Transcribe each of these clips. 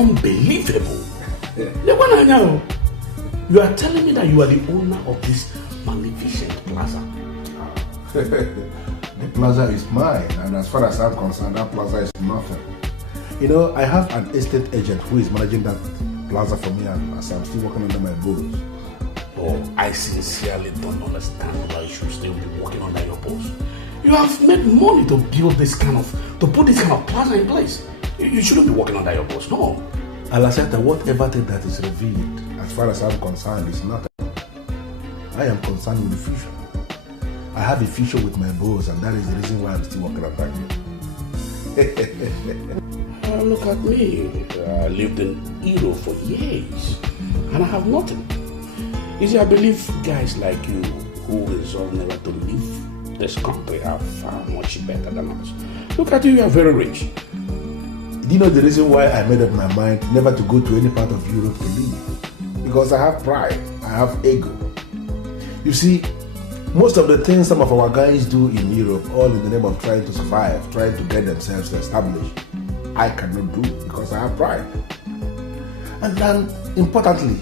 unbelievable. You are telling me that you are the owner of this magnificent plaza? The plaza is mine, and as far as I'm concerned, that plaza is nothing. You know, I have an estate agent who is managing that plaza for me, and as I'm still working under my boss. Oh, I sincerely don't understand why you should still be working under your boss. You have made money to build this kind of, to put this kind of plaza in place. You shouldn't be working under your boss, no. Alaseta, whatever thing that is revealed, as far as I'm concerned, is nothing. I am concerned with the future. I have a future with my boss, and that is the reason why I'm still working under you. Look at me. I lived in Europe for years, and I have nothing. You see, I believe guys like you who resolve never to leave this country are far much better than us. Look at you, you are very rich. Do you know the reason why I made up my mind never to go to any part of Europe to live? Because I have pride, I have ego. You see, most of the things some of our guys do in Europe, all in the name of trying to survive, trying to get themselves established, I cannot do because I have pride. And then, importantly,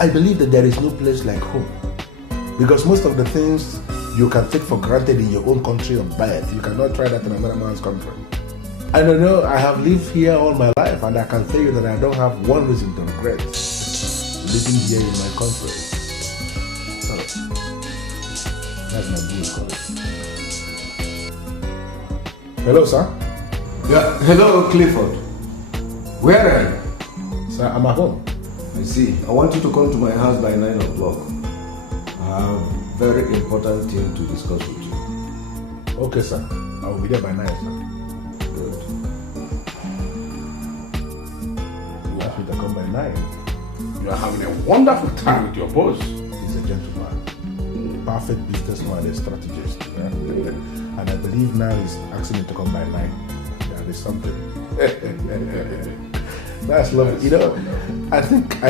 I believe that there is no place like home. Because most of the things you can take for granted in your own country of birth, you cannot try that in another man's country. I don't know, I have lived here all my life, and I can tell you that I don't have one reason to regret living here in my country. So, that's my boo college. Hello, sir? Yeah, hello, Clifford. Where are you? Sir, I'm at home. I see. I want you to come to my house by 9 o'clock. I have a very important thing to discuss with you. Okay, sir. I will be there by 9, sir. Good. You asked me to come by 9. You are having a wonderful time with your boss. He's a gentleman. A perfect businessman, a strategist. Yeah? And I believe now he's asking me to come by 9. That is something. That's lovely. You know, I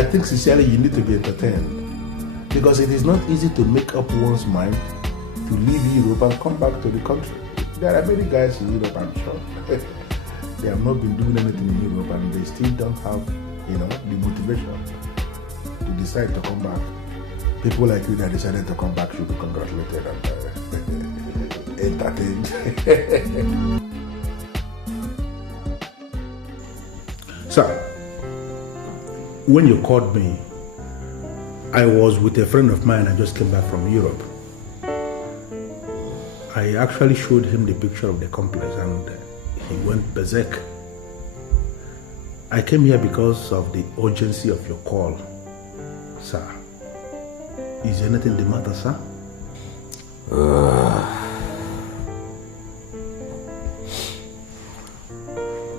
think sincerely you need to be entertained. Because it is not easy to make up one's mind to leave Europe and come back to the country. There are many guys in Europe, I'm sure. They have not been doing anything in Europe and they still don't have, the motivation to decide to come back. People like you that decided to come back should be congratulated and entertained. Sir, when you called me, I was with a friend of mine. I just came back from Europe. I actually showed him the picture of the complex and he went berserk. I came here because of the urgency of your call, sir. Is anything the matter, sir?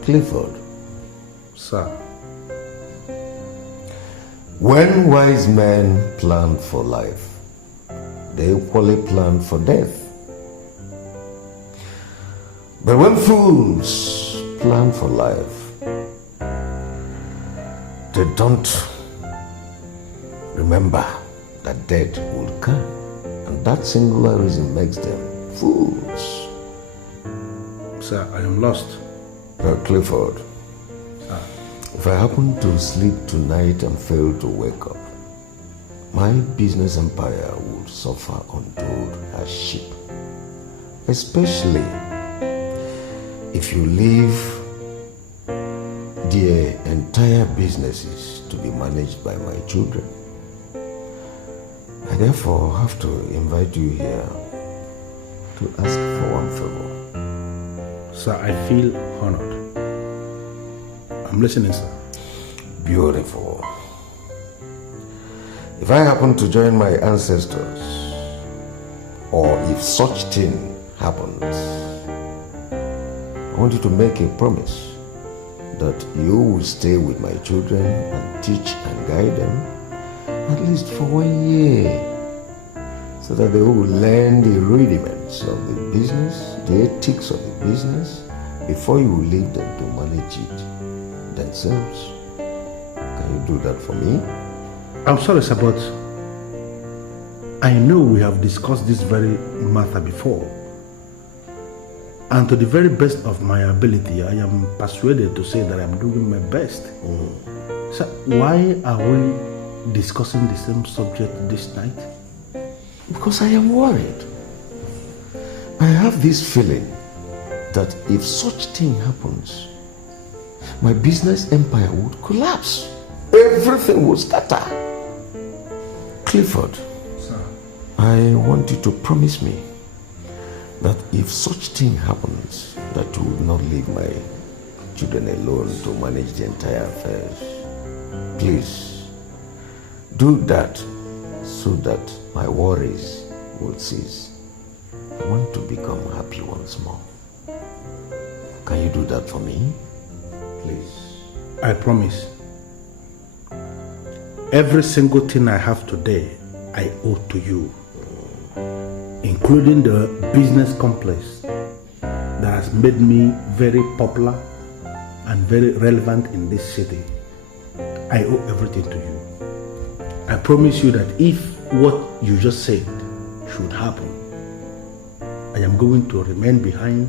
Clifford. Sir. When wise men plan for life, they equally plan for death. But when fools plan for life, they don't remember that death will come. And that singular reason makes them fools. Sir, I am lost. Clifford, if I happen to sleep tonight and fail to wake up, my business empire will suffer untold hardship. Especially if you leave their entire businesses to be managed by my children. I therefore have to invite you here to ask for one favor. Sir, I feel honored. I'm listening, sir. Beautiful. If I happen to join my ancestors, or if such thing happens, I want you to make a promise that you will stay with my children and teach and guide them at least for 1 year, so that they will learn the rudiments of the business, the ethics of the business, before you leave them to manage it themselves. Can you do that for me? I'm sorry, sir, but I know we have discussed this very matter before. And to the very best of my ability, I am persuaded to say that I'm doing my best. So why are we discussing the same subject this night? Because I am worried. I have this feeling that if such thing happens, my business empire would collapse. Everything would scatter. Clifford, Sir. I want you to promise me that if such thing happens, that you will not leave my children alone to manage the entire affairs. Please, do that so that my worries will cease. I want to become happy once more. Can you do that for me? Please. I promise. Every single thing I have today, I owe to you. Including the business complex that has made me very popular and very relevant in this city. I owe everything to you. I promise you that if what you just said should happen, I am going to remain behind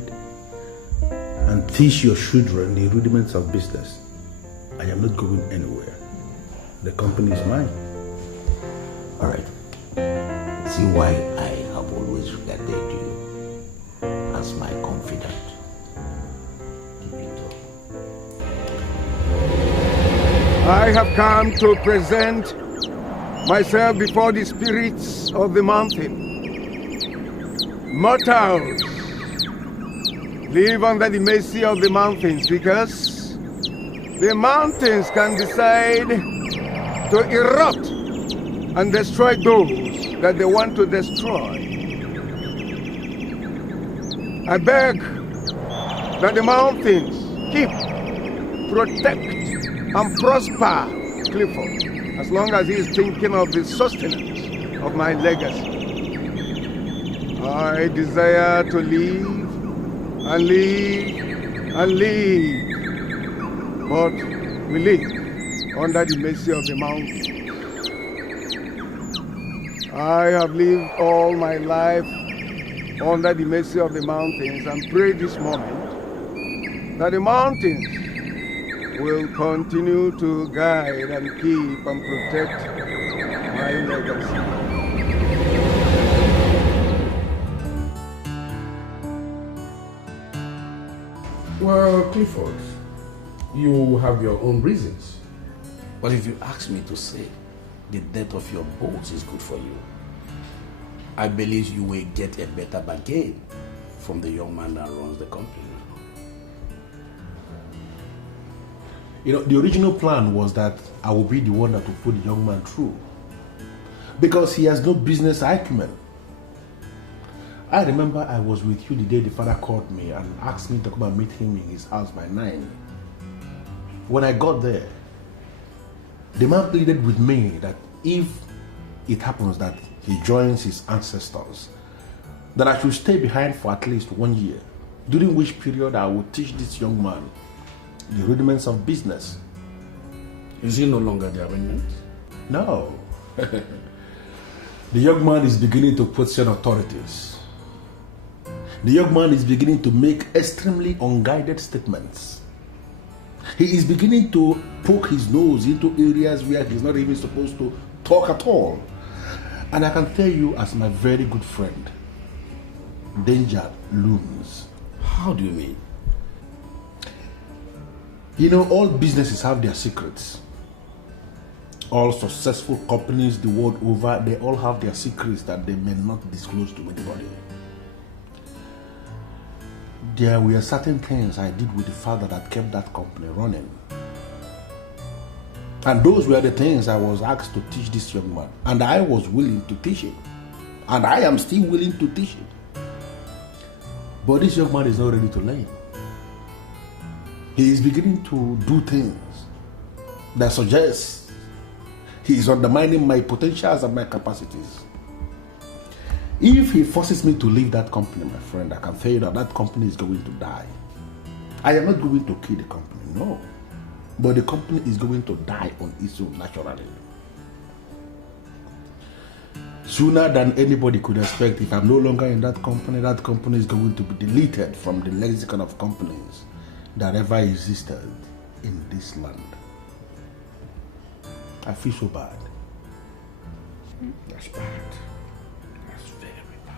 and teach your children the rudiments of business. I am not going anywhere. The company is mine. All right. See why I have always regarded you as my confidant. I have come to present myself before the spirits of the mountain. Mortals live under the mercy of the mountains because the mountains can decide to erupt and destroy those that they want to destroy. I beg that the mountains keep, protect, and prosper Clifford as long as he is thinking of the sustenance of my legacy. I desire to live and live and live, but we live under the mercy of the mountains. I have lived all my life under the mercy of the mountains and pray this moment that the mountains will continue to guide and keep and protect my legacy. Well, Clifford, you have your own reasons. But if you ask me to say, the death of your boat is good for you, I believe you will get a better bargain from the young man that runs the company now. You know, the original plan was that I would be the one that would put the young man through, because he has no business acumen. I remember I was with you the day the father called me and asked me to come and meet him in his house by 9. When I got there, the man pleaded with me that if it happens that he joins his ancestors, that I should stay behind for at least 1 year, during which period I would teach this young man the rudiments of business. Is he no longer the arrangement? No. The young man is beginning to question authorities. The young man is beginning to make extremely unguided statements. He is beginning to poke his nose into areas where he's not even supposed to talk at all. And I can tell you, as my very good friend, danger looms. How do you mean? You know, all businesses have their secrets. All successful companies the world over, they all have their secrets that they may not disclose to anybody. There were certain things I did with the father that kept that company running. And those were the things I was asked to teach this young man. And I was willing to teach him. And I am still willing to teach him. But this young man is not ready to learn. He is beginning to do things that suggest he is undermining my potentials and my capacities. If he forces me to leave that company, my friend, I can tell you that that company is going to die. I am not going to kill the company, no. But the company is going to die on its own naturally. Sooner than anybody could expect, if I'm no longer in that company is going to be deleted from the lexicon of companies that ever existed in this land. I feel so bad. That's bad. That's very bad.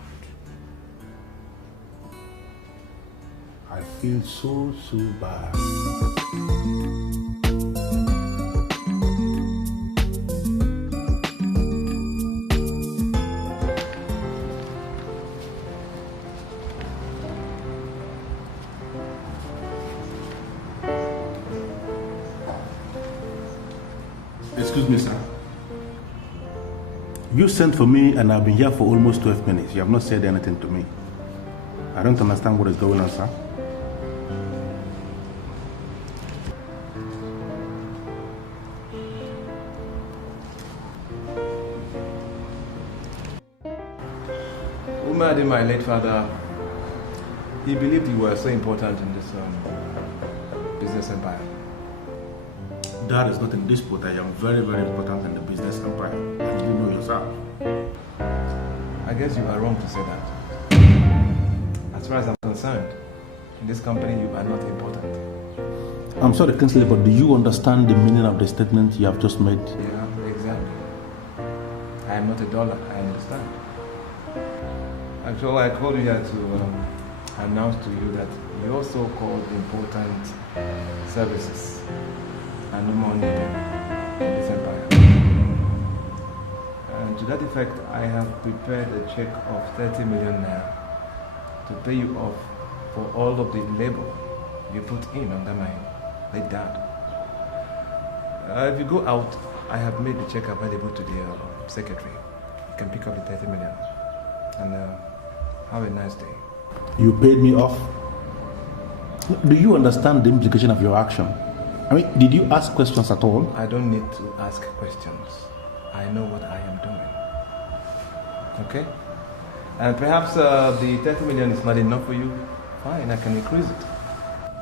I feel so bad. Excuse me, sir. You sent for me and I've been here for almost 12 minutes. You have not said anything to me. I don't understand what is going on, sir. Umadi, my late father, he believed you were so important in this business empire. That is not in dispute. I am very, very important in the business empire. And you know yourself. I guess you are wrong to say that. As far as I'm concerned, in this company you are not important. I'm sorry, Kinsley, but do you understand the meaning of the statement you have just made? Yeah, exactly. I am not a dollar, I understand. Actually, I called you here to announce to you that your so-called important services are no more needed in this empire. And to that effect, I have prepared a check of 30 million naira to pay you off for all of the labor you put in under my late dad. If you go out, I have made the check available to the secretary. You can pick up the 30 million. And have a nice day. You paid me off? Do you understand the implication of your action? I mean, did you ask questions at all? I don't need to ask questions. I know what I am doing. Okay? And perhaps the 30 million is not enough for you. Fine, I can increase it.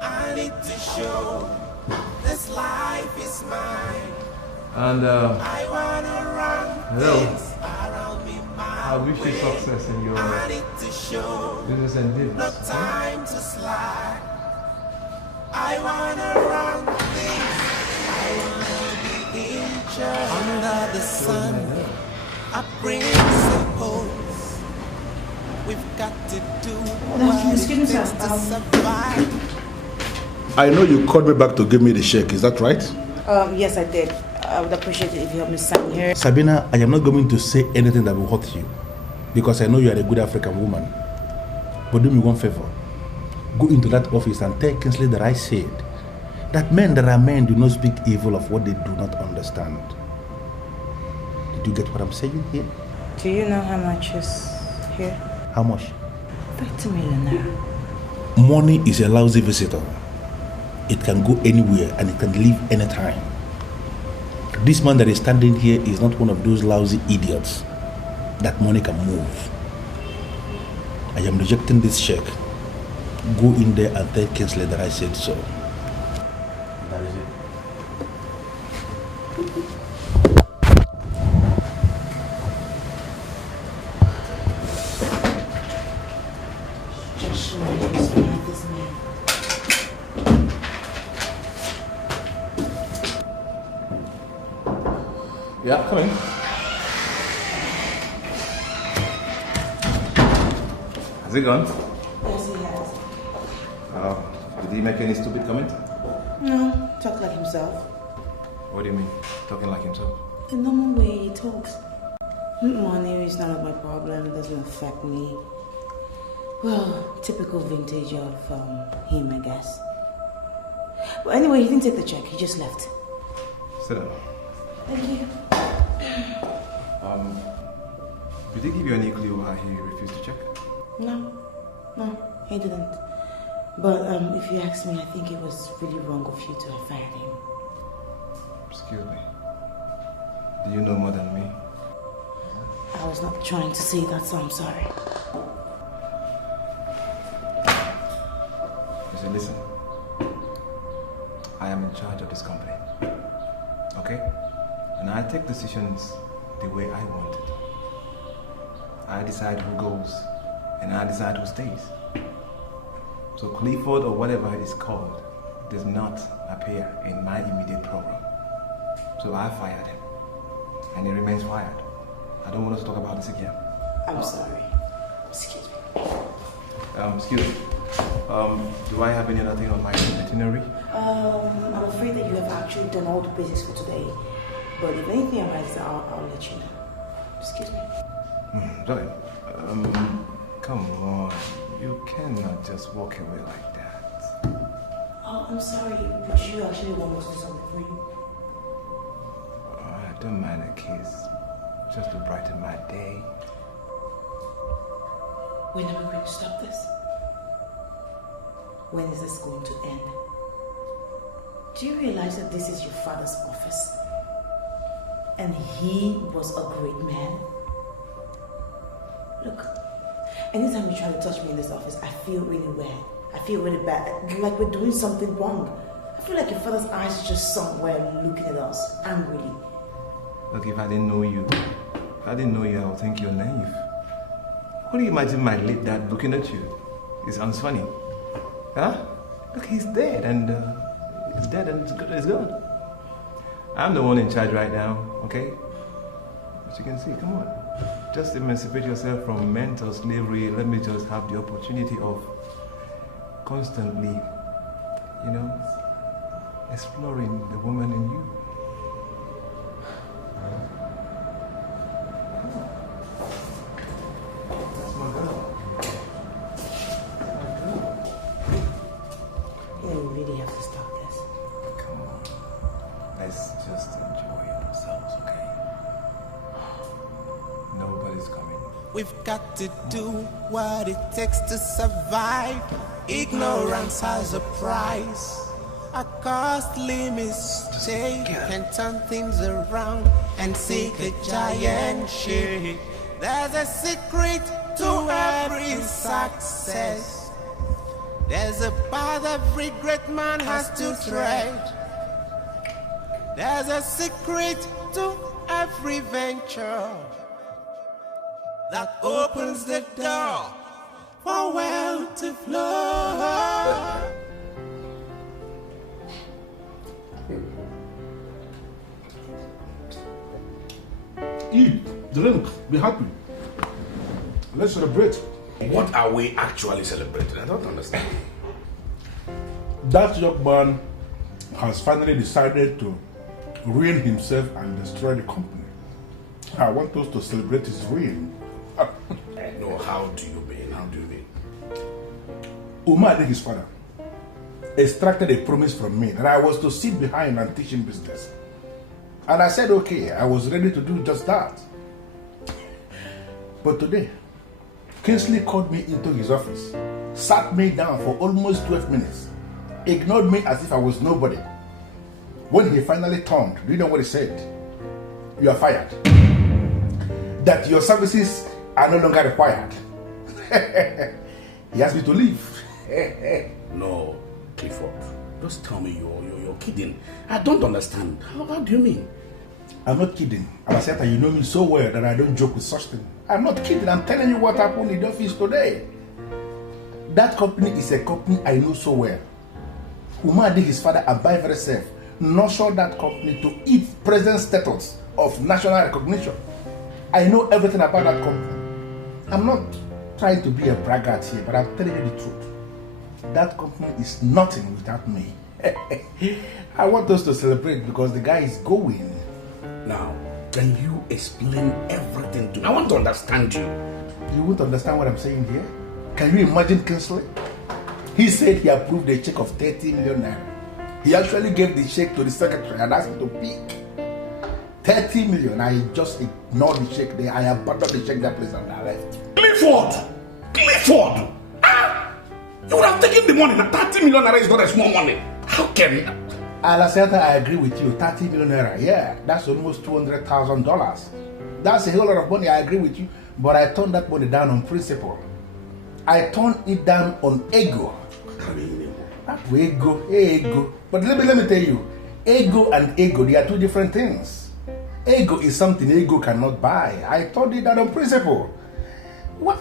I need to show this life is mine. And I wanna run things around me my I wish you way. success in your I need to show business endeavors. no time to slide. I wanna run things. I wanna be in charge. Under the sun, a principles. We've got to do what it takes to survive. I know you called me back to give me the check, is that right? Yes, I did. I would appreciate it if you help me sign here. Sabina, I am not going to say anything that will hurt you because I know you are a good African woman. But do me one favor. Go into that office and tell Kinsley that I said that men that are men do not speak evil of what they do not understand. Did you get what I'm saying here? Do you know how much is here? How much? 30 million naira. Money is a lousy visitor. It can go anywhere and it can leave anytime. This man that is standing here is not one of those lousy idiots that money can move. I am rejecting this check. Go in there and tell Kinsley that I said so. That is it. Yeah, come in. Has he gone? Yes, he has. Did he make any stupid comment? No, talk like himself. What do you mean, talking like himself? The normal way he talks. Money is none of my problem. It doesn't affect me. Well, typical vintage of him, I guess. Well, anyway, he didn't take the check. He just left. Sit down. Thank you. Did he give you any clue why he refused to check? No, he didn't. But if you ask me, I think it was really wrong of you to have fired him. Excuse me. Do you know more than me? I was not trying to say that, so I'm sorry. You see, listen. I am in charge of this company. Okay? And I take decisions the way I want it. I decide who goes, and I decide who stays. So Clifford, or whatever it is called, does not appear in my immediate program. So I fired him, and he remains fired. I don't want us to talk about this again. I'm sorry. Excuse me. Excuse me. Do I have any other thing on my itinerary? I'm afraid that you have actually done all the basics for today. But if anything arises, I'll let you know. Excuse me. Darling, come on. You cannot just walk away like that. Oh, I'm sorry. Would you actually want us to do something for you? I don't mind a kiss. Just to brighten my day. When are we going to stop this? When is this going to end? Do you realize that this is your father's office? And he was a great man? Look, anytime you try to touch me in this office, I feel really weird. I feel really bad, like we're doing something wrong. I feel like your father's eyes is just somewhere looking at us, angrily. Look, if I didn't know you, I would think you're naive. What do you imagine my late dad looking at you? It sounds funny. Huh? Look, he's dead, and it's dead, and it's gone. I'm the one in charge right now, okay? As you can see, come on. Just emancipate yourself from mental slavery. Let me just have the opportunity of constantly, exploring the woman in you. That's my girl. Yeah, we really have to stop this. Come on. Let's just enjoy ourselves, okay? Nobody's coming. We've got to do what it takes to survive. Ignorance has a price. A costly mistake can turn things around and sink a giant ship. There's a secret to every success. There's a path every great man has to tread. There's a secret to every venture that opens the door for wealth to flow. Eat, drink, be happy. Let's celebrate. What are we actually celebrating? I don't understand. That young man has finally decided to ruin himself and destroy the company. I want us to celebrate his ruin. No, how do you mean? How do you mean? Umar, his father, extracted a promise from me that I was to sit behind and teach him business. And I said, okay, I was ready to do just that. But today, Kingsley called me into his office, sat me down for almost 12 minutes, ignored me as if I was nobody. When he finally turned, do you know what he said? You are fired. That your services are no longer required. He asked me to leave. No, Clifford. Just tell me you're kidding. I don't understand. How do you mean? I'm not kidding. Alaseta, you know me so well that I don't joke with such things. I'm not kidding. I'm telling you what happened in the office today. That company is a company I know so well. Umar, his father, and by very self, nurtured that company to its present status of national recognition. I know everything about that company. I'm not trying to be a braggart here, but I'm telling you the truth. That company is nothing without me. I want us to celebrate because the guy is going. Now, can you explain everything to me? I want to understand you. You won't understand what I'm saying here? Can you imagine Kinsley? He said he approved a check of 30 million naira. He actually gave the check to the secretary and asked him to pick 30 million. I just ignored the check there. I abandoned the check that place and I left. Clifford! Clifford! You would have taken the money. Now 30 million naira is not a small money. How can you? Alaseta, I agree with you. 30 million naira, yeah, that's almost $200,000. That's a whole lot of money. I agree with you. But I turned that money down on principle. I turned it down on ego. Ego. But let me tell you, ego and ego, they are two different things. Ego is something ego cannot buy. I turned it down on principle. What?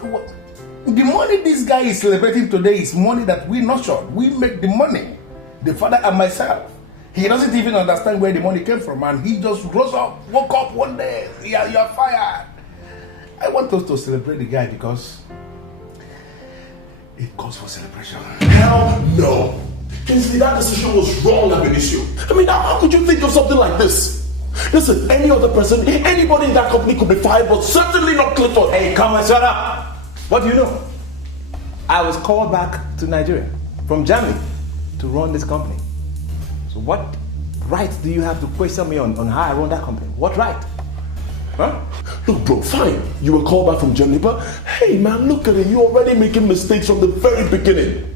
The money this guy is celebrating today is money that we nurtured. We make the money. The father and myself. He doesn't even understand where the money came from, and he just rose up, woke up one day. Yeah, you're fired. I want us to celebrate the guy because it calls for celebration. Hell no! Kinsley, that decision was wrong, Amechi. I mean, how could you think of something like this? Listen, any other person, anybody in that company could be fired, but certainly not Clifford. Hey, come on, shut up! What do you know? I was called back to Nigeria from Germany to run this company. So what right do you have to question me on how I run that company? What right? Huh? Look, bro, fine. You were called back from Germany, but hey, man, look at it. You're already making mistakes from the very beginning.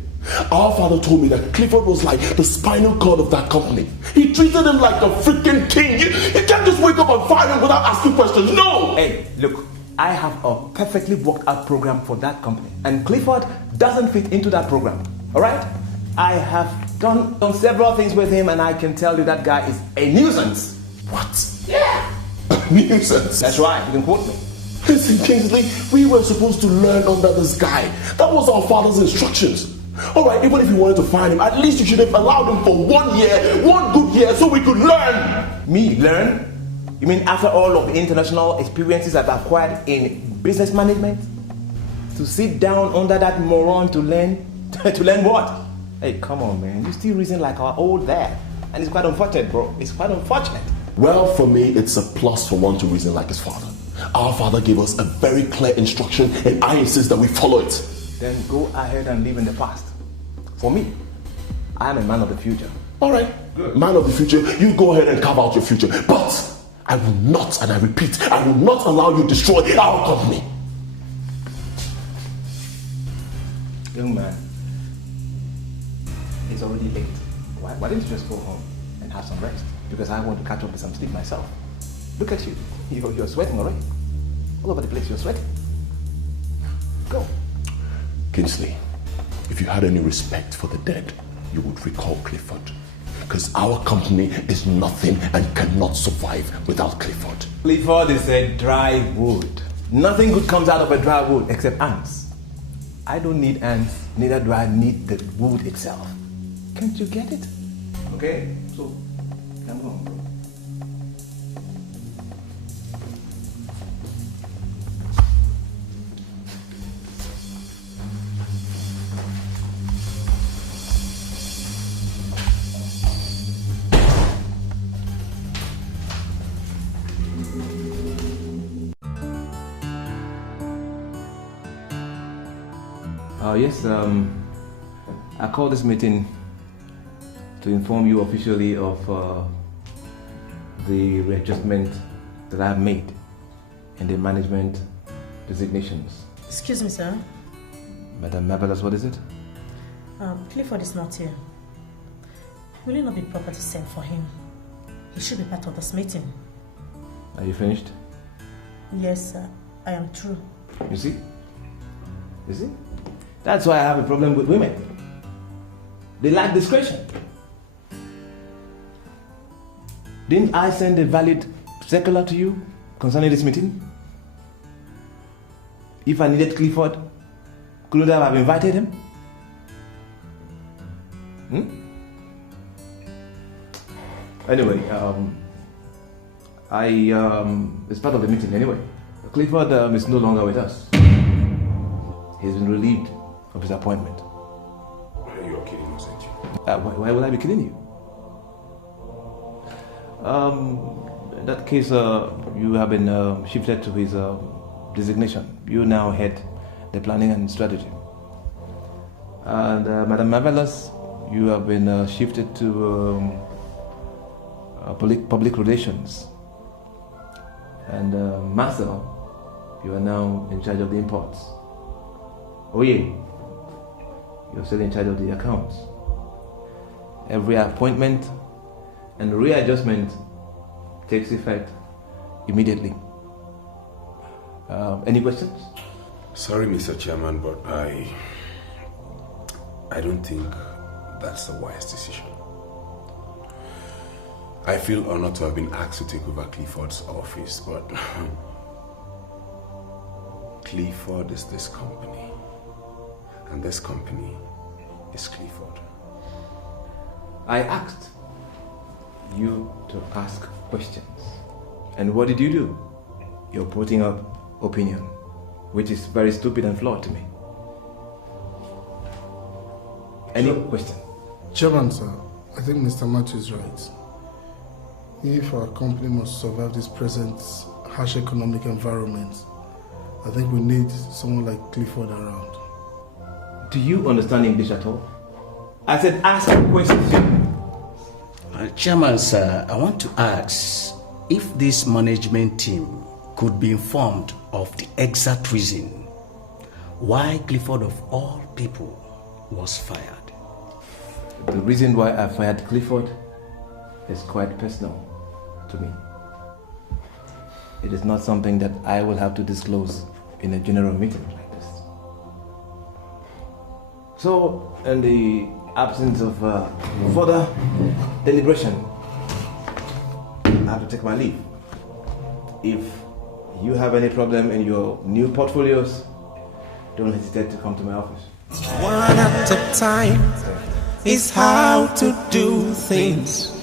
Our father told me that Clifford was like the spinal cord of that company. He treated him like a freaking king. You can't just wake up and fire him without asking questions. No! Hey, look, I have a perfectly worked out program for that company, and Clifford doesn't fit into that program. All right? I have done several things with him, and I can tell you that guy is a nuisance. What? Yeah. Nuisance? That's right. You can quote me. Listen, Kingsley, we were supposed to learn under this guy. That was our father's instructions. All right, even if you wanted to find him, at least you should have allowed him for 1 year, 1 good year, so we could learn. Me, learn? You mean after all of the international experiences I've acquired in business management? To sit down under that moron to learn? To learn what? Hey, come on, man. You still reason like our old dad. And it's quite unfortunate, bro. It's quite unfortunate. Well, for me, it's a plus for one to reason like his father. Our father gave us a very clear instruction, and I insist that we follow it. Then go ahead and live in the past. For me, I am a man of the future. All right, good. Man of the future, you go ahead and carve out your future. But I will not, and I repeat, I will not allow you to destroy our company. Young man, it's already late. Why didn't you just go home and have some rest? Because I want to catch up with some sleep myself. Look at you. You're sweating already. All over the place, you're sweating. Go. Kinsley, if you had any respect for the dead, you would recall Clifford. Because our company is nothing and cannot survive without Clifford. Clifford is a dry wood. Nothing good comes out of a dry wood except ants. I don't need ants, neither do I need the wood itself. Can't you get it? Okay, so come on, bro. Yes, I called this meeting to inform you officially of the readjustment that I have made in the management designations. Excuse me, sir. Madam Marvelous, what is it? Clifford is not here. Will it not be proper to send for him? He should be part of this meeting. Are you finished? Yes, sir. I am through. You see? You see? That's why I have a problem with women. They lack discretion. Didn't I send a valid circular to you concerning this meeting? If I needed Clifford, couldn't I have invited him? Anyway, it's part of the meeting anyway. Clifford is no longer with us. He's been relieved of his appointment. You're kidding, aren't you? Why would I be kidding you? In that case, you have been shifted to his designation. You now head the planning and strategy. And Madam Marvelous, you have been shifted to public relations. And Marcel, you are now in charge of the imports. Oh yeah, you're still in charge of the accounts. Every appointment and readjustment takes effect immediately. Any questions? Sorry, Mr. Chairman, but I don't think that's a wise decision. I feel honored to have been asked to take over Clifford's office, but Clifford is this company. And this company is Clifford. I asked you to ask questions. And what did you do? You're putting up opinion, which is very stupid and flawed to me. Any question? Chairman, sir, I think Mr. Matthew is right. If our company must survive this present harsh economic environment, I think we need someone like Clifford around. Do you understand English at all? I said ask questions. Chairman, sir, I want to ask if this management team could be informed of the exact reason why Clifford of all people was fired. The reason why I fired Clifford is quite personal to me. It is not something that I will have to disclose in a general meeting like this. So, in the absence of further deliberation, I have to take my leave. If you have any problem in your new portfolios, don't hesitate to come to my office. One at a time is how to do things.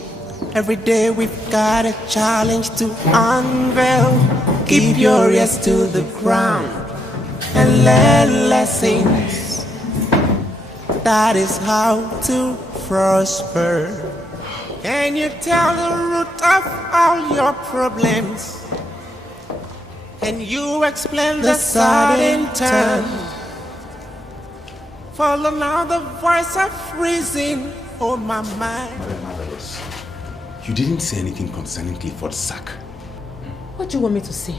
Every day we've got a challenge to unveil. Keep your ears to the ground and learn lessons. That is how to prosper. Can you tell the root of all your problems? Can you explain the sudden turn? Follow now the voice of reason on my mind. Marvelous. You didn't say anything concerning Clifford's sack. What do you want me to say?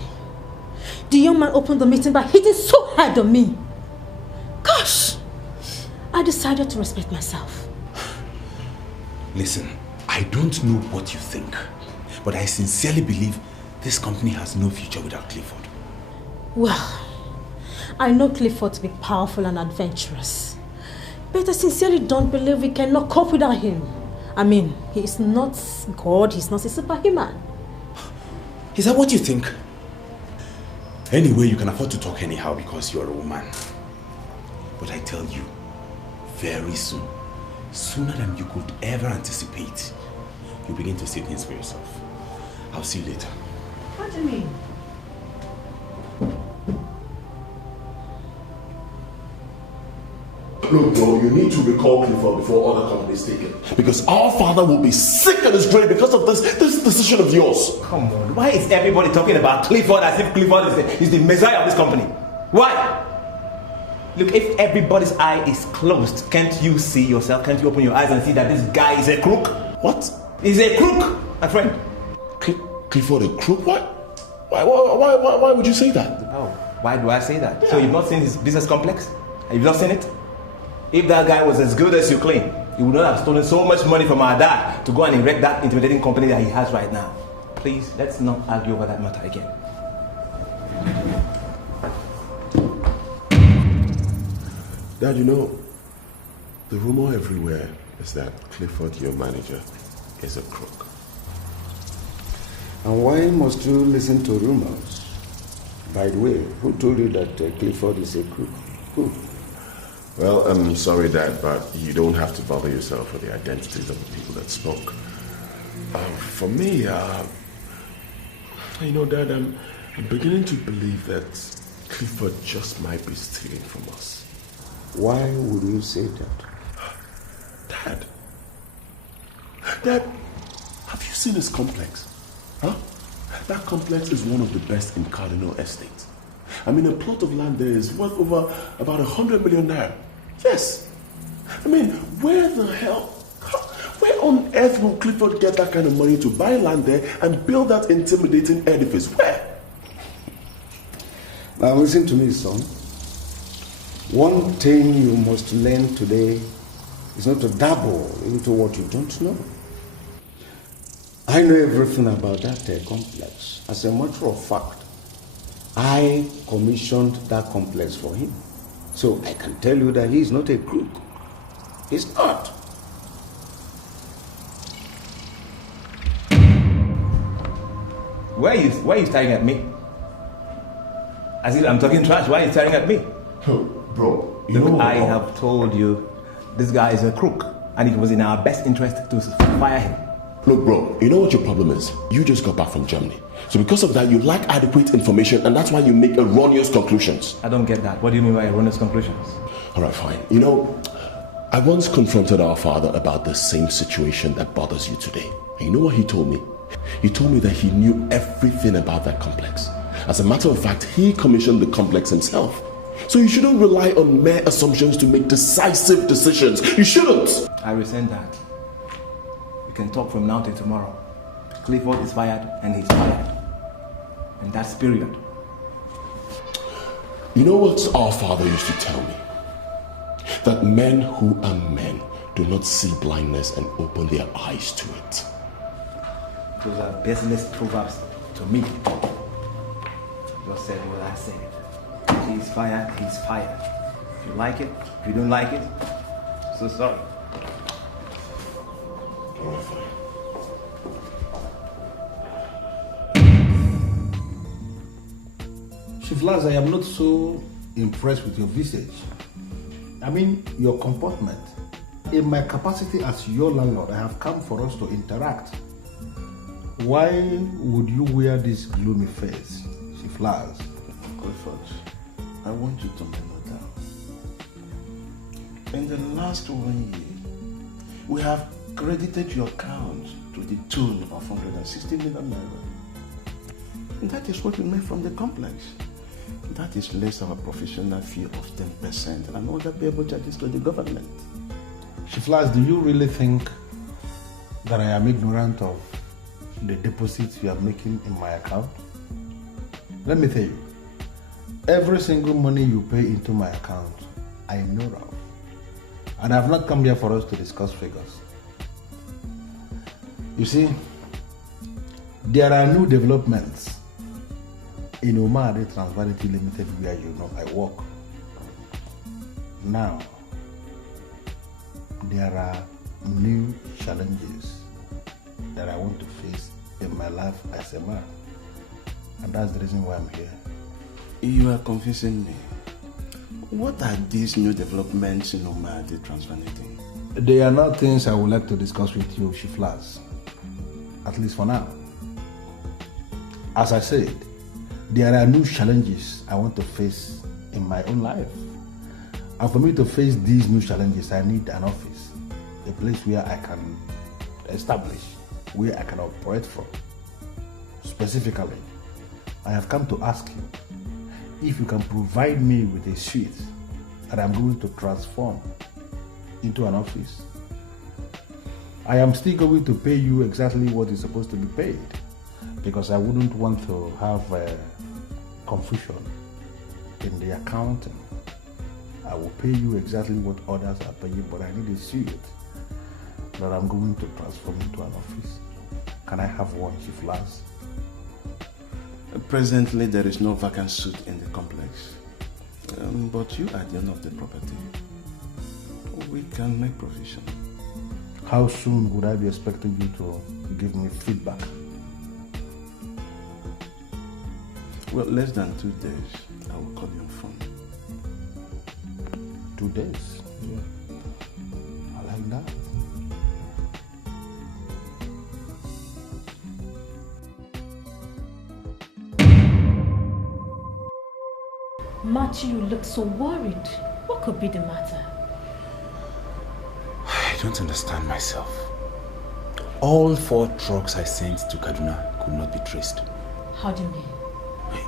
The young man opened the meeting by hitting so hard on me. Gosh! I decided to respect myself. Listen, I don't know what you think, but I sincerely believe this company has no future without Clifford. Well, I know Clifford to be powerful and adventurous, but I sincerely don't believe we cannot cope without him. I mean, he is not God, he's not a superhuman. Is that what you think? Anyway, you can afford to talk anyhow because you're a woman. But I tell you, very soon, sooner than you could ever anticipate, you'll begin to see things for yourself. I'll see you later. What do you mean? Look, bro, you need to recall Clifford before other companies take it. Because our father will be sick at his grave because of this decision of yours. Come on, why is everybody talking about Clifford as if Clifford is the messiah of this company? Why? Look, if everybody's eye is closed, can't you see yourself? Can't you open your eyes and see that this guy is a crook? What? He's a crook, my friend. Clifford a crook? What? Why would you say that? Oh, why do I say that? Yeah. So you've not seen his business complex? You've not seen it? If that guy was as good as you claim, he would not have stolen so much money from our dad to go and erect that intimidating company that he has right now. Please, let's not argue over that matter again. Dad, you know, the rumor everywhere is that Clifford, your manager, is a crook. And why must you listen to rumors? By the way, who told you that Clifford is a crook? Who? Well, I'm sorry, Dad, but you don't have to bother yourself with the identities of the people that spoke. For me, you know, Dad, I'm beginning to believe that Clifford just might be stealing from us. Why would you say that? Dad, have you seen his complex? Huh? That complex is one of the best in Cardinal Estate. I mean, a plot of land there is worth over about 100 million naira. Yes. I mean, where on earth will Clifford get that kind of money to buy land there and build that intimidating edifice? Where? Now listen to me, son. One thing you must learn today is not to dabble into what you don't know. I know everything about that complex. As a matter of fact, I commissioned that complex for him. So I can tell you that he's not a crook. He's not. Why are you staring at me? As if I'm talking trash. Why are you staring at me? Bro, Look, I have told you, this guy is a crook, and it was in our best interest to fire him. Look, bro, you know what your problem is? You just got back from Germany. So because of that, you lack adequate information, and that's why you make erroneous conclusions. I don't get that. What do you mean by erroneous conclusions? All right, fine. You know, I once confronted our father about the same situation that bothers you today. And you know what he told me? He told me that he knew everything about that complex. As a matter of fact, he commissioned the complex himself. So you shouldn't rely on mere assumptions to make decisive decisions. You shouldn't. I resent that. We can talk from now till tomorrow. Clifford is fired and he's fired. And that's period. You know what our father used to tell me? That men who are men do not see blindness and open their eyes to it. Those are baseless proverbs to me. Just said what I said. He's fired, he's fired. If you like it, if you don't like it, so sorry. Shiflas, I am not so impressed with your visage. I mean, your comportment. In my capacity as your landlord, I have come for us to interact. Why would you wear this gloomy face, Shiflas? Clifford, I want you to know that in the last 1 year, we have credited your account to the tune of 160 million naira. And that is what we made from the complex. That is less our professional fee of 10% and other payable charges to the government. Shiflas, do you really think that I am ignorant of the deposits you are making in my account? Let me tell you, every single money you pay into my account, I know of. And I have not come here for us to discuss figures. You see, there are new developments in Omade Transvanity Limited where you know I work. Now, there are new challenges that I want to face in my life as a man. And that's the reason why I'm here. You are confusing me. What are these new developments in Omade Transvanity? They are not things I would like to discuss with you, Shiflas. At least for now. As I said, there are new challenges I want to face in my own life. And for me to face these new challenges, I need an office, a place where I can establish, where I can operate from. Specifically, I have come to ask you if you can provide me with a suite that I'm going to transform into an office. I am still going to pay you exactly what is supposed to be paid, because I wouldn't want to have confusion in the accounting. I will pay you exactly what others are paying, but I need a suite that I'm going to transform into an office. Can I have one, Shiflas? Presently, there is no vacant suite in the complex. But you are the owner of the property. We can make provision. How soon would I be expecting you to give me feedback? Well, less than 2 days. I will call you on phone. 2 days? Yeah. I like that. Machi, you look so worried. What could be the matter? I don't understand myself. All 4 trucks I sent to Kaduna could not be traced. How do you mean?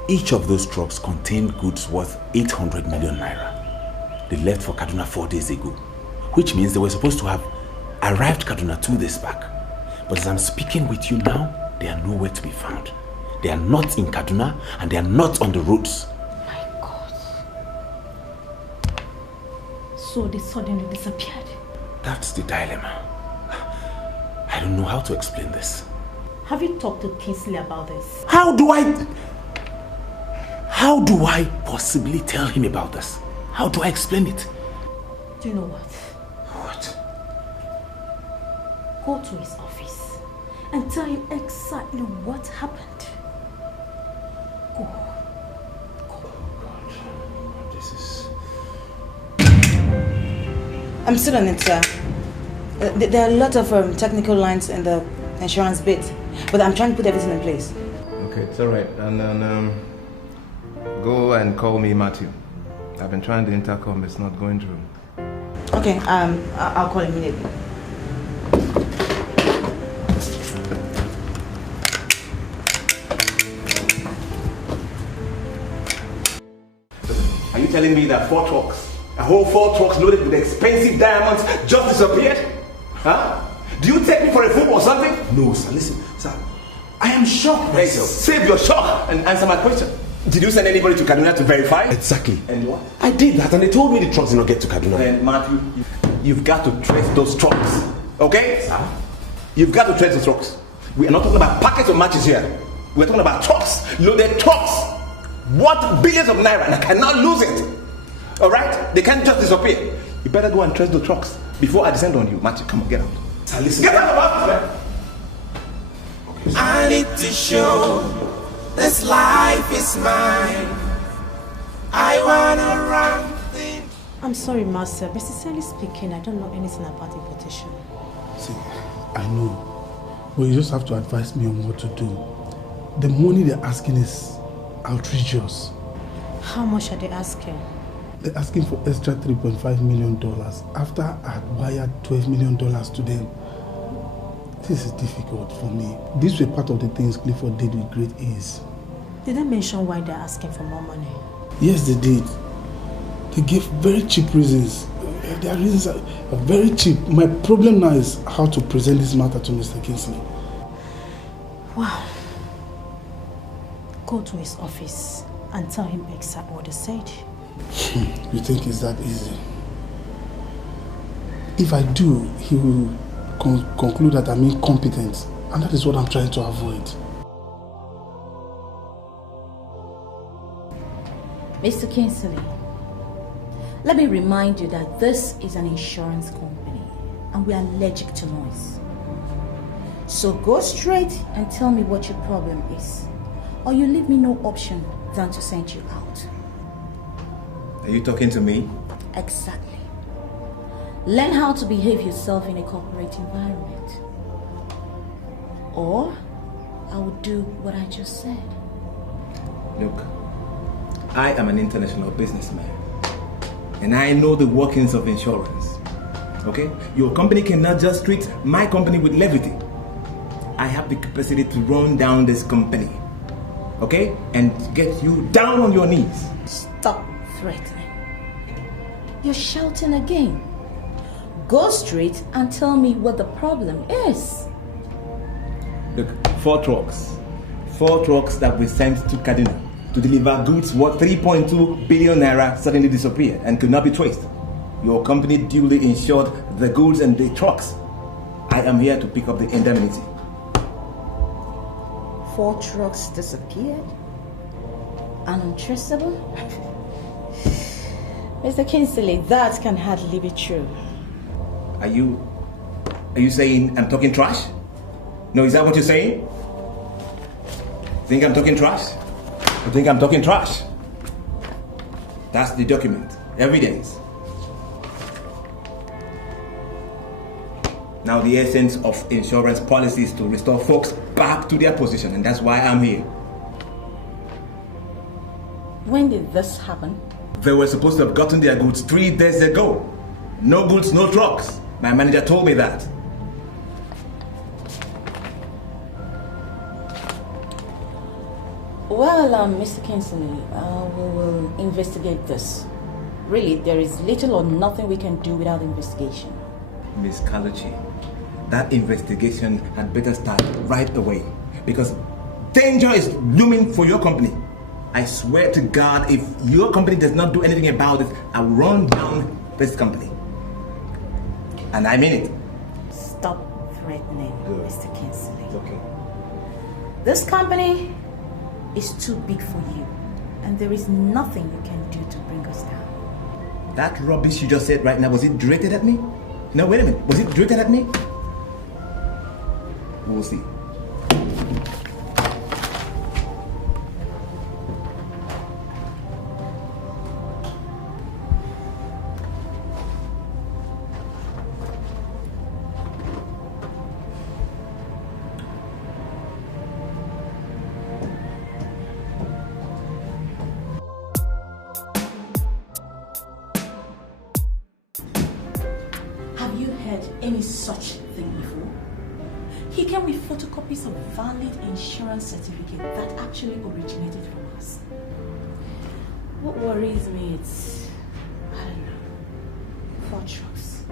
Each of those trucks contained goods worth 800 million naira. They left for Kaduna 4 days ago, which means they were supposed to have arrived Kaduna 2 days back. But as I'm speaking with you now, they are nowhere to be found. They are not in Kaduna and they are not on the roads. My God. So they suddenly disappeared? That's the dilemma. I don't know how to explain this. Have you talked to Kingsley about this? How do I possibly tell him about this? How do I explain it? Do you know what? What? Go to his office and tell him exactly what happened. Go. I'm still on it, sir. There are a lot of technical lines in the insurance bit, but I'm trying to put everything in place. Okay, it's alright. And then go and call me Matthew. I've been trying the intercom, it's not going through. Okay, I'll call immediately. Are you telling me that 4 trucks, a whole 4 trucks loaded with expensive diamonds just disappeared? Huh? Do you take me for a fool or something? No, sir, listen, sir. I am shocked myself. Save your shock and answer my question. Did you send anybody to Kaduna to verify? Exactly. And what? I did that and they told me the trucks did not get to Kaduna. Then, Matthew, you've got to trace those trucks. Okay? Sir? You've got to trace those trucks. We are not talking about packets of matches here. We're talking about trucks, loaded trucks. What billions of naira, and I cannot lose it. Alright? They can't just disappear. You better go and trace the trucks before I descend on you. Matthew, come on, get out. Sir, listen. Get out of the office, man. I need to show this life is mine. I wanna run things. I'm sorry, Master, but sincerely speaking, I don't know anything about importation. See, I know, but you just have to advise me on what to do. The money they're asking is outrageous. How much are they asking? They're asking for extra $3.5 million after I had wired $12 million to them. This is difficult for me. These were part of the things Clifford did with great ease. Did they mention why they're asking for more money? Yes, they did. They gave very cheap reasons. Their reasons are very cheap. My problem now is how to present this matter to Mr. Kingsley. Wow. Go to his office and tell him exactly what they said. You think it's that easy? If I do, he will conclude that I'm incompetent, and that is what I'm trying to avoid. Mr. Kinsley, let me remind you that this is an insurance company and we are allergic to noise. So go straight and tell me what your problem is, or you leave me no option than to send you out. Are you talking to me? Exactly. Learn how to behave yourself in a corporate environment. Or I will do what I just said. Look, I am an international businessman and I know the workings of insurance. Okay? Your company cannot just treat my company with levity. I have the capacity to run down this company. Okay? And get you down on your knees. Stop threatening. You're shouting again. Go straight and tell me what the problem is. Look, 4 trucks. 4 trucks that we sent to Kaduna to deliver goods worth 3.2 billion naira suddenly disappeared and could not be traced. Your company duly insured the goods and the trucks. I am here to pick up the indemnity. 4 trucks disappeared? And untraceable? Mr. Kinsley, that can hardly be true. Are you saying I'm talking trash? No, is that what you're saying? Think I'm talking trash? You think I'm talking trash? That's the document. Evidence. Now the essence of insurance policy is to restore folks back to their position, and that's why I'm here. When did this happen? They were supposed to have gotten their goods 3 days ago. No goods, no trucks. My manager told me that. Well, Mr. Kinsley, we will investigate this. Really, there is little or nothing we can do without investigation. Miss Kalachi, that investigation had better start right away because danger is looming for your company. I swear to God, if your company does not do anything about it, I'll run down this company. And I mean it. Stop threatening, Good. Mr. Kinsley. It's okay. This company is too big for you, and there is nothing you can do to bring us down. That rubbish you just said right now, was it directed at me? No, wait a minute. Was it directed at me? We'll see. heard any such thing before. He came with photocopies of valid insurance certificate that actually originated from us. What worries me is, I don't know, 4 trucks.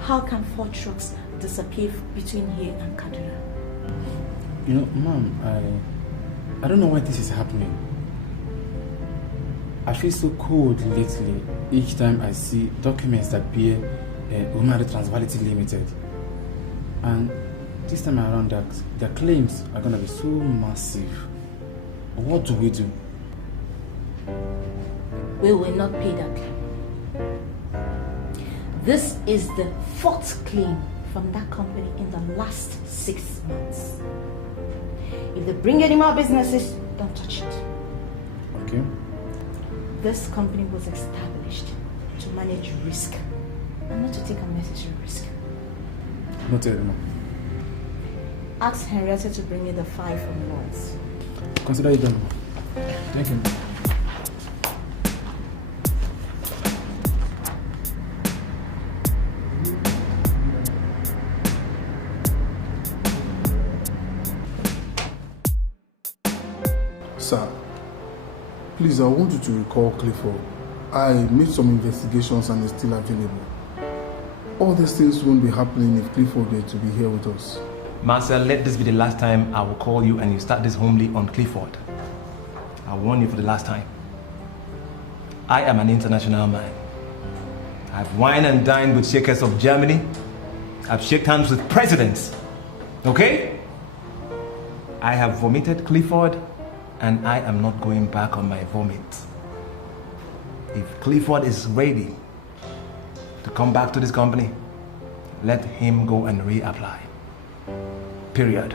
How can 4 trucks disappear between here and Kaduna? You know, Mom, I don't know why this is happening. I feel so cold lately each time I see documents that bear Umari Transvality Limited. And this time around, their claims are going to be so massive. What do we do? We will not pay that claim. This is the 4th claim from that company in the last 6 months. If they bring any more businesses, don't touch it. Okay. This company was established to manage risk and not to take unnecessary risk. Noted, Mom. Ask Henrietta to bring me the file from Lawrence. Consider it done. Thank you. Sir, please, I want you to recall Clifford. I made some investigations and it's still available. All these things won't be happening if Clifford were to be here with us. Marcel, let this be the last time I will call you and you start this homely on Clifford. I warn you for the last time. I am an international man. I've wined and dined with shakers of Germany. I've shaken hands with presidents. Okay? I have vomited Clifford and I am not going back on my vomit. If Clifford is ready to come back to this company, let him go and reapply. Period.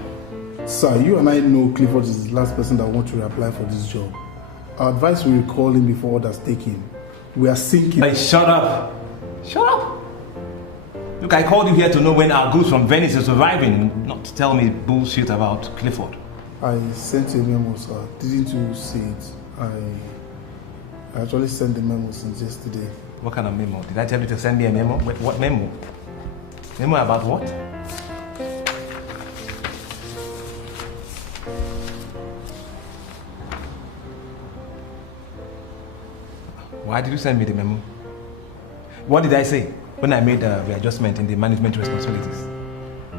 Sir, you and I know Clifford is the last person that wants to reapply for this job. Our advice will recall him before others take him. We are sinking. Hey, shut up! Shut up! Look, I called you here to know when our goods from Venice is arriving, not to tell me bullshit about Clifford. I sent a memo, sir. Didn't you see it? I actually sent the memo since yesterday. What kind of memo? Did I tell you to send me a memo? What memo? Memo about what? Why did you send me the memo? What did I say when I made the readjustment in the management responsibilities?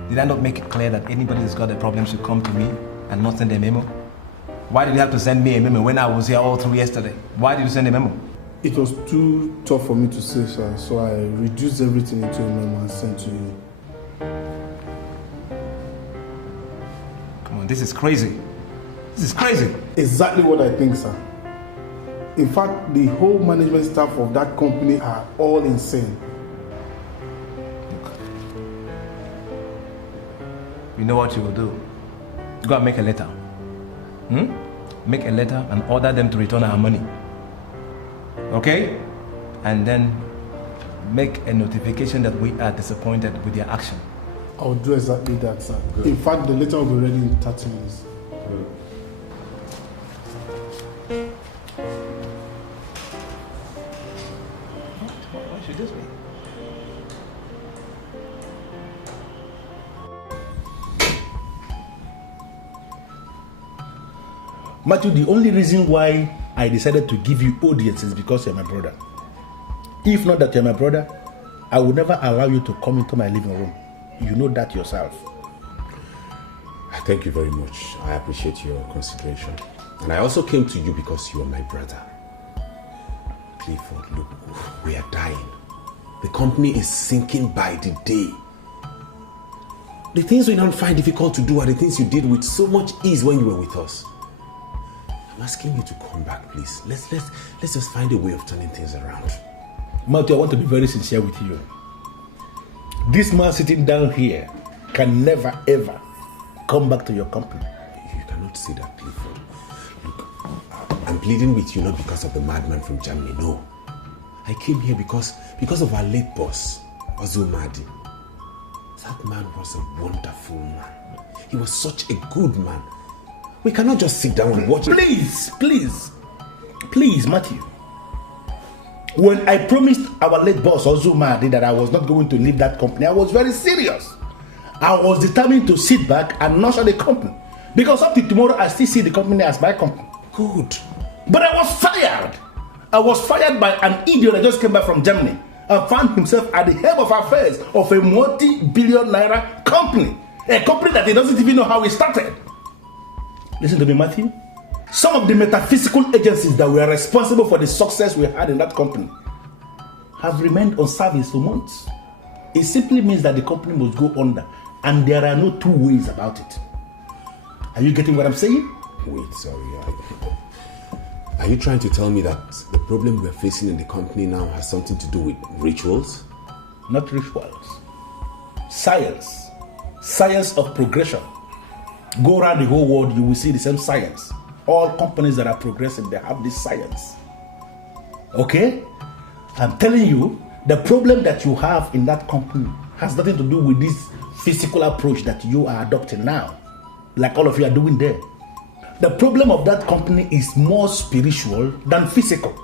Did I not make it clear that anybody that's got a problem should come to me and not send a memo? Why did you have to send me a memo when I was here all through yesterday? Why did you send a memo? It was too tough for me to say, sir, so I reduced everything into a memo and sent to you. Come on, this is crazy. This is crazy. Exactly what I think, sir. In fact, the whole management staff of that company are all insane. Look, you know what you will do? Go and make a letter. Make a letter and order them to return our money. Okay? And then make a notification that we are disappointed with their action. I'll do exactly that, sir. Good. In fact, the letter will be ready in 30 minutes. Good. Why should this be? Matthew, the only reason why I decided to give you audience is because you're my brother. If not that you're my brother, I would never allow you to come into my living room. You know that yourself. Thank you very much. I appreciate your consideration. And I also came to you because you are my brother. Clifford, look, we are dying. The company is sinking by the day. The things we don't find difficult to do are the things you did with so much ease when you were with us. I'm asking you to come back, please. Let's just find a way of turning things around. Matthew, I want to be very sincere with you. This man sitting down here can never, ever come back to your company. You cannot say that, Clifford. Look, I'm pleading with you not because of the madman from Germany, no. I came here because of our late boss, Ozumadi. That man was a wonderful man. He was such a good man. We cannot just sit down and watch it. Please, Matthew. When I promised our late boss, Ozumadi, that I was not going to leave that company, I was very serious. I was determined to sit back and nurture the company. Because up to tomorrow, I still see the company as my company. Good. But I was fired. I was fired by an idiot that just came back from Germany and found himself at the head of affairs of a multi-billion naira company. A company that he doesn't even know how it started. Listen to me, Matthew. Some of the metaphysical agencies that were responsible for the success we had in that company have remained on service for months. It simply means that the company must go under, and there are no two ways about it. Are you getting what I'm saying? Wait, sorry. Are you trying to tell me that the problem we're facing in the company now has something to do with rituals? Not rituals. Science. Science of progression. Go around the whole world, you will see the same science. All companies that are progressive, they have this science. Okay? I'm telling you, the problem that you have in that company has nothing to do with this physical approach that you are adopting now, like all of you are doing there. The problem of that company is more spiritual than physical.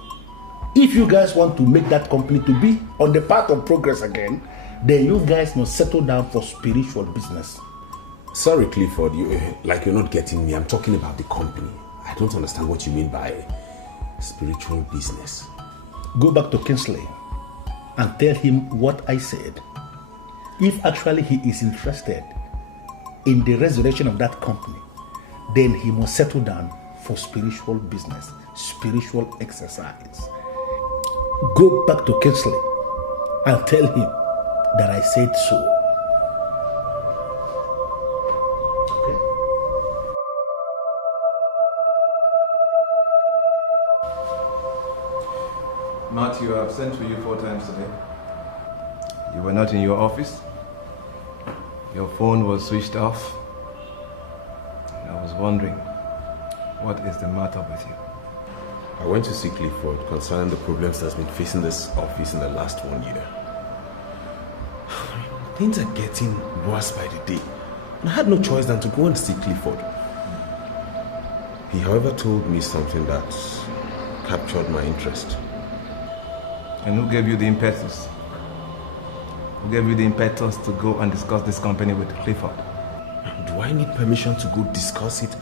If you guys want to make that company to be on the path of progress again, then you guys must settle down for spiritual business. Sorry, Clifford, you're not getting me. I'm talking about the company. I don't understand what you mean by spiritual business. Go back to Kinsley and tell him what I said. If actually he is interested in the resurrection of that company, then he must settle down for spiritual business, spiritual exercise. Go back to Kingsley and tell him that I said so. Okay? Matthew, I've sent for you 4 times today. You were not in your office. Your phone was switched off. I was wondering, what is the matter with you? I went to see Clifford concerning the problems that's been facing this office in the last 1 year. Things are getting worse by the day. And I had no choice than to go and see Clifford. He, however, told me something that captured my interest. And who gave you the impetus? Who gave you the impetus to go and discuss this company with Clifford? Do I need permission to go discuss it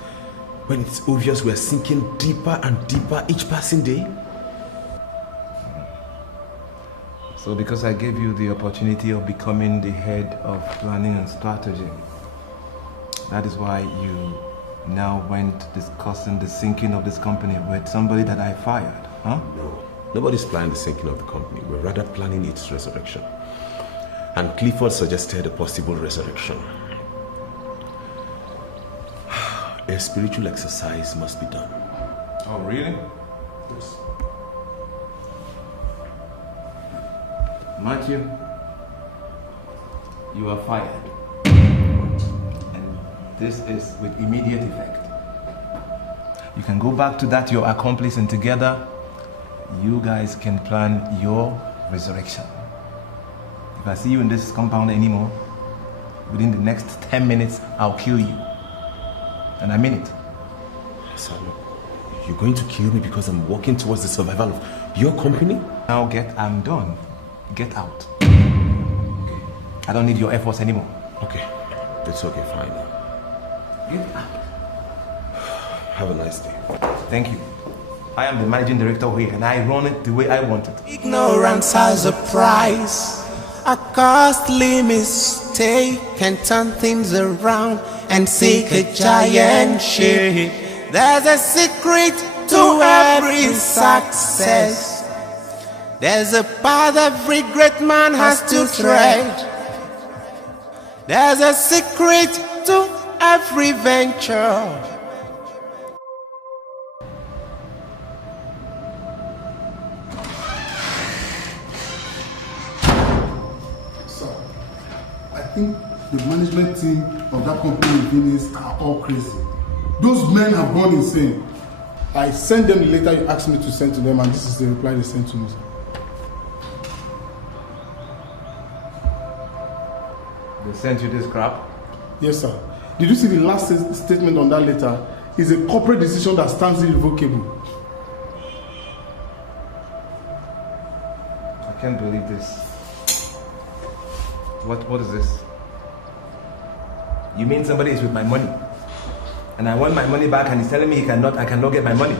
when it's obvious we're sinking deeper and deeper each passing day? So because I gave you the opportunity of becoming the head of planning and strategy, that is why you now went discussing the sinking of this company with somebody that I fired, huh? No, nobody's planning the sinking of the company. We're rather planning its resurrection. And Clifford suggested a possible resurrection. A spiritual exercise must be done. Oh, really? Yes. Matthew, you are fired. And this is with immediate effect. You can go back to that your accomplice, and together you guys can plan your resurrection. If I see you in this compound anymore, within the next 10 minutes, I'll kill you. And I mean it. So, you're going to kill me because I'm working towards the survival of your company? Now I'm done. Get out. Okay. I don't need your efforts anymore. Okay. It's okay, fine. Get out. Have a nice day. Thank you. I am the managing director here, and I run it the way I want it. Ignorance has a price. A costly mistake can turn things around and sink a giant ship. There's a secret to every success. There's a path every great man has to tread. There's a secret to every venture. Sir, I think the management team of that company in Venice are all crazy. Those men have gone insane. I sent them the letter you asked me to send to them, and this is the reply they sent to me, sir. They sent you this crap? Yes, sir. Did you see the last statement on that letter? It's a corporate decision that stands irrevocable. can't believe this. What is this? You mean somebody is with my money? And I want my money back and he's telling me I cannot get my money.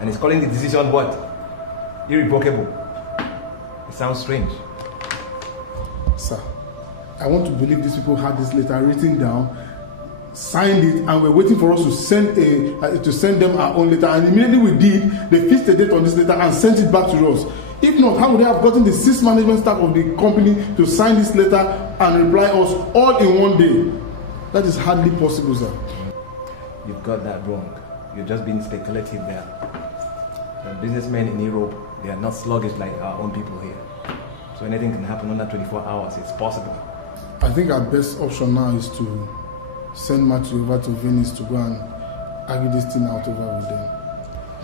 And he's calling the decision what? Irrevocable. It sounds strange. Sir, I want to believe these people had this letter written down, signed it, and we're waiting for us to send them our own letter. And immediately we did, they fixed the date on this letter and sent it back to us. If not, how would they have gotten the 6 management staff of the company to sign this letter and reply us all in one day? That is hardly possible, sir. You've got that wrong. You're just being speculative there. The businessmen in Europe, they are not sluggish like our own people here. So anything can happen under 24 hours. It's possible. I think our best option now is to send Matthew over to Venice to go and argue this thing out over with them.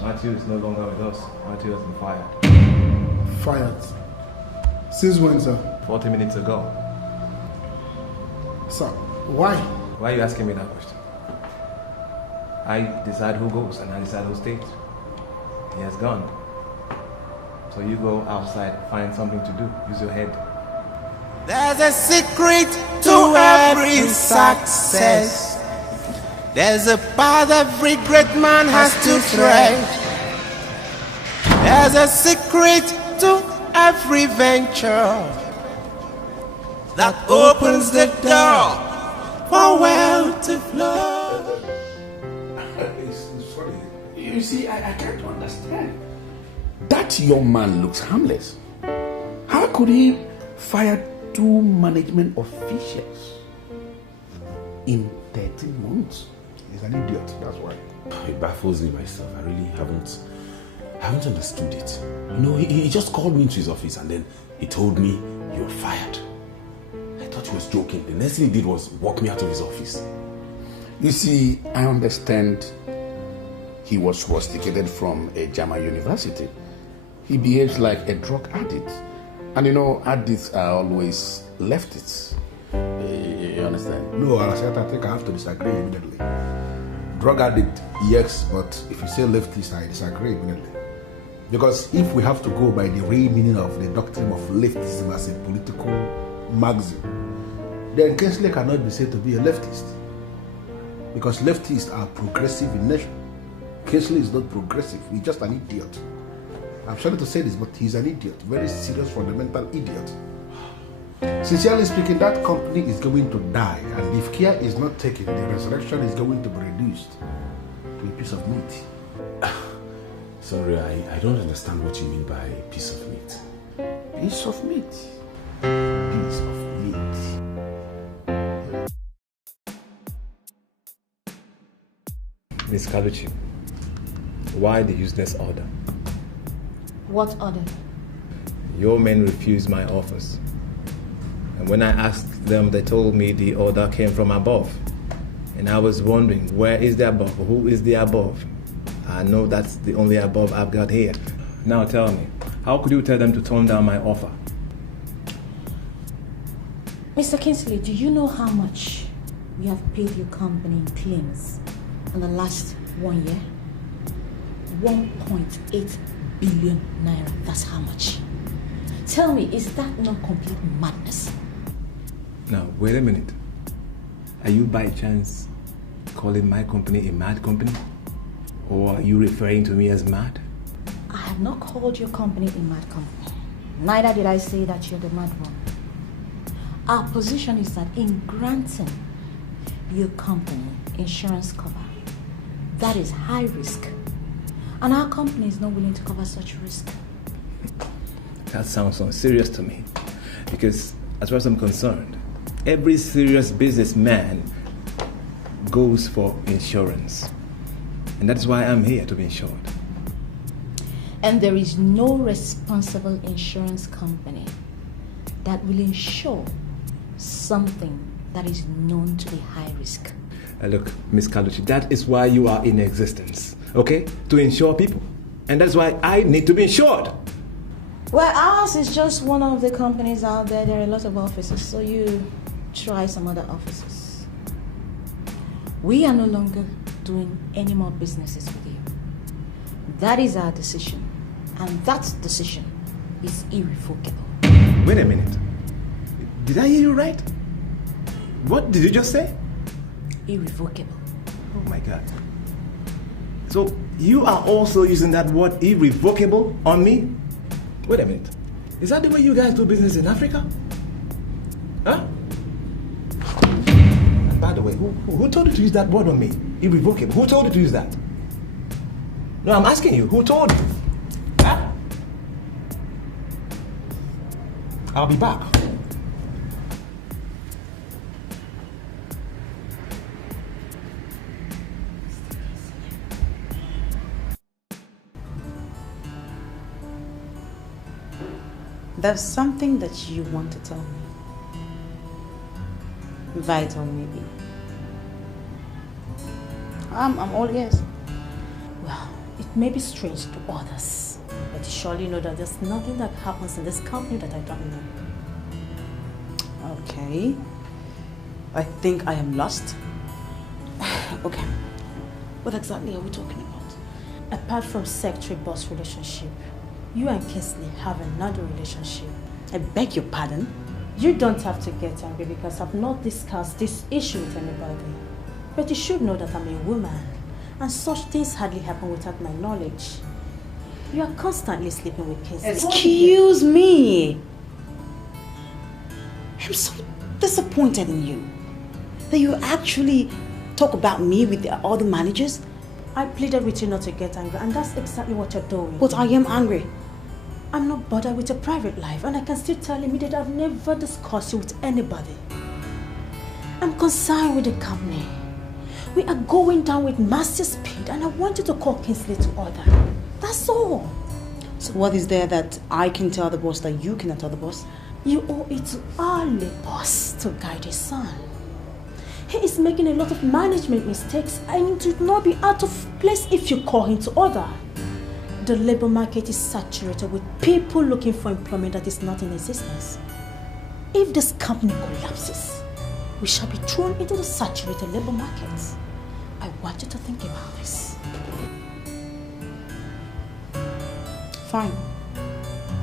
Matthew is no longer with us. Matthew has been fired. Fired? Since when, sir? 40 minutes ago. Sir, why? Why are you asking me that question? I decide who goes and I decide who stays. He has gone. So you go outside, find something to do. Use your head. There's a secret to every success. There's a path every great man has to tread. There's a secret to every venture that opens the door for wealth to flow. It's funny. You see, I can't understand. That young man looks harmless. How could he fire 2 management officials in 13 months? He's an idiot, that's why. It baffles me myself. I really haven't understood it. You know, he just called me into his office and then he told me, "You're fired." I thought he was joking. The next thing he did was walk me out of his office. You see, I understand he was rusticated from a German university. He behaves like a drug addict. And you know, addicts are always leftists. You understand? No, I think I have to disagree immediately. Drug addict, yes, but if you say leftist, I disagree immediately. Because if we have to go by the real meaning of the doctrine of leftism as a political maxim, then Kinsley cannot be said to be a leftist. Because leftists are progressive in nature. Kinsley is not progressive, he's just an idiot. I'm sorry to say this, but he's an idiot, very serious, fundamental idiot. Sincerely speaking, that company is going to die, and if care is not taken, the resurrection is going to be reduced to a piece of meat. Sorry, I don't understand what you mean by piece of meat. Piece of meat? Piece of meat. Miss Kaluchi, why the useless order? What order? Your men refused my offers. And when I asked them, they told me the order came from above. And I was wondering, where is the above? Who is the above? I know that's the only above I've got here. Now tell me, how could you tell them to turn down my offer? Mr. Kinsley, do you know how much we have paid your company in claims in the last 1 year? 1.8 billion naira, that's how much. Tell me, is that not complete madness? Now, wait a minute. Are you by chance calling my company a mad company? Or are you referring to me as mad? I have not called your company a mad company. Neither did I say that you're the mad one. Our position is that in granting your company insurance cover, that is high risk. And our company is not willing to cover such risk. That sounds unserious to me. Because as far as I'm concerned, every serious businessman goes for insurance. And that's why I'm here, to be insured. And there is no responsible insurance company that will insure something that is known to be high risk. Look, Miss Kaluchi, that is why you are in existence, okay? To insure people. And that's why I need to be insured. Well, ours is just one of the companies out there. There are a lot of offices, so you try some other offices. We are no longer doing any more businesses with you. That is our decision. And that decision is irrevocable. Wait a minute. Did I hear you right? What did you just say? Irrevocable. Oh my God. So you are also using that word irrevocable on me? Wait a minute. Is that the way you guys do business in Africa? Huh? And by the way, who told you to use that word on me? Irrevocable. Who told you to use that? No, I'm asking you. Who told you? Huh? I'll be back. There's something that you want to tell me. Vital, maybe. I'm all ears. Well, it may be strange to others, but you surely know that there's nothing that happens in this company that I don't know. Okay. I think I am lost. Okay. What exactly are we talking about? Apart from secretary-boss relationship, you and Kinsley have another relationship. I beg your pardon? You don't have to get angry because I've not discussed this issue with anybody. But you should know that I'm a woman, and such things hardly happen without my knowledge. You are constantly sleeping with Kinsley. Excuse me! I'm so disappointed in you. That you actually talk about me with the other managers. I pleaded with you not to get angry, and that's exactly what you're doing. But I am angry. I'm not bothered with your private life, and I can still tell you that I've never discussed you with anybody. I'm concerned with the company. We are going down with massive speed, and I want you to call Kingsley to order. That's all. So what is there that I can tell the boss that you cannot tell the boss? You owe it to our boss to guide his son. He is making a lot of management mistakes, and it would not be out of place if you call him to order. The labor market is saturated with people looking for employment that is not in existence. If this company collapses, we shall be thrown into the saturated labor market. I want you to think about this. Fine.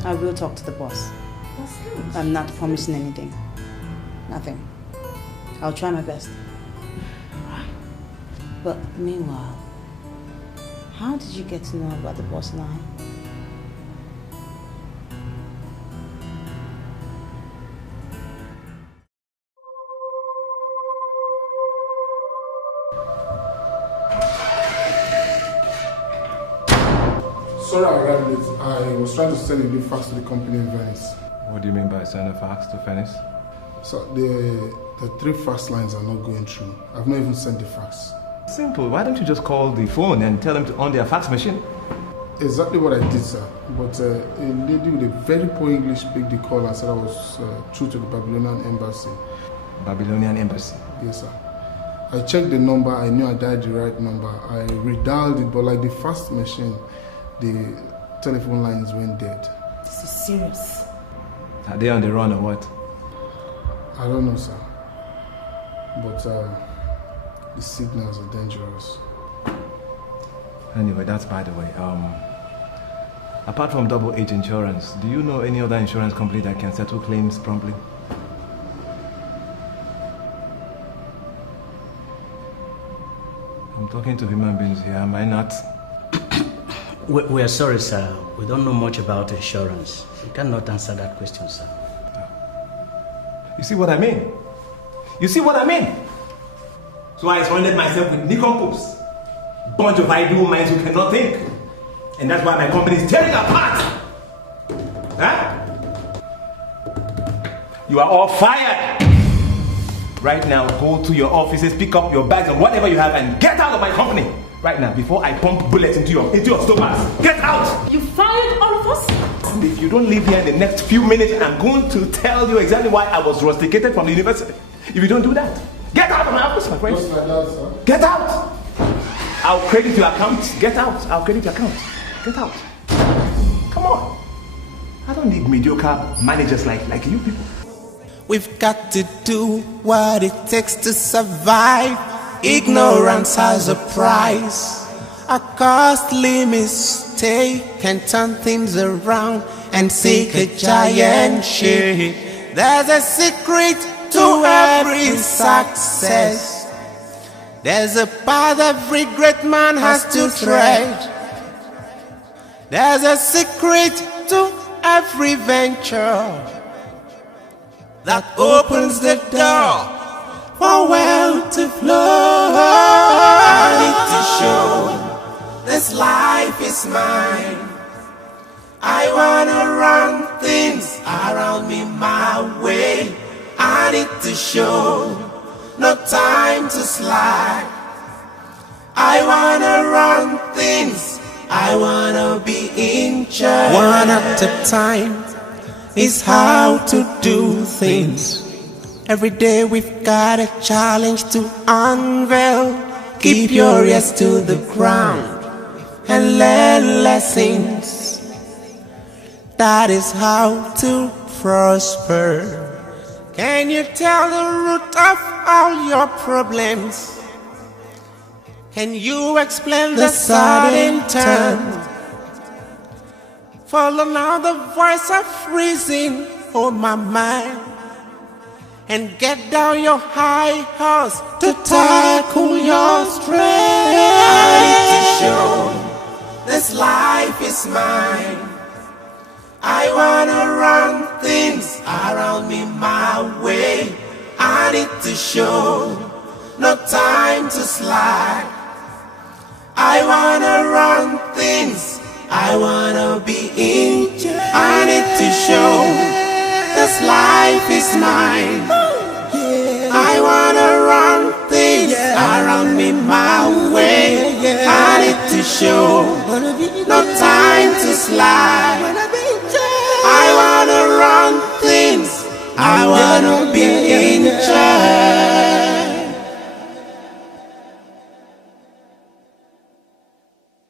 I will talk to the boss. That's nice. I'm not promising anything. Nothing. I'll try my best. But meanwhile, how did you get to know about the boss and I? Sorry I arrived late. I was trying to send a new fax to the company in Venice. What do you mean by sending a fax to Venice? So the 3 fax lines are not going through. I've not even sent the fax. Simple. Why don't you just call the phone and tell them to on their fax machine? Exactly what I did, sir. But a lady with a very poor English picked the call and said I was through to the Babylonian embassy. Babylonian embassy? Yes, sir. I checked the number. I knew I dialed the right number. I redialed it, but like the fax machine, the telephone lines went dead. This is serious. Are they on the run or what? I don't know, sir. But the signals are dangerous. Anyway, that's by the way. Apart from double H insurance, do you know any other insurance company that can settle claims promptly? I'm talking to human beings here, am I not? We are sorry, sir. We don't know much about insurance. We cannot answer that question, sir. You see what I mean? You see what I mean? So I surrounded myself with nincompoops. Bunch of idle minds who cannot think. And that's why my company is tearing apart. Huh? You are all fired. Right now, go to your offices, pick up your bags and whatever you have and get out of my company. Right now, before I pump bullets into your stomachs. Get out! You fired all of us? And if you don't leave here in the next few minutes, I'm going to tell you exactly why I was rusticated from the university. If you don't do that, get out of my office, my friend. Just like that, sir. Get out! I'll credit your account. Get out. I'll credit your account. Get out. Come on. I don't need mediocre managers like you people. We've got to do what it takes to survive. Ignorance has a price. A costly mistake can turn things around. and seek a giant ship. There's a secret to every success. There's a path every great man has to tread. There's a secret to every venture that opens the door for wealth to flow. I need to show this life is mine. I wanna run things around me my way. I need to show no time to slack. I wanna run things, I wanna be in charge. One at a time is how to do things. Every day we've got a challenge to unveil. Keep your ears to the ground and learn lessons. That is how to prosper. Can you tell the root of all your problems? Can you explain the sudden turn? Follow now the voice of reason on my mind, and get down your high horse to tackle your strength. I need to show this life is mine. I wanna run things around me my way. I need to show no time to slack. I wanna run things, I wanna be in charge. I need to show this life is mine. I wanna run things around me my way. I need to show no time to slack.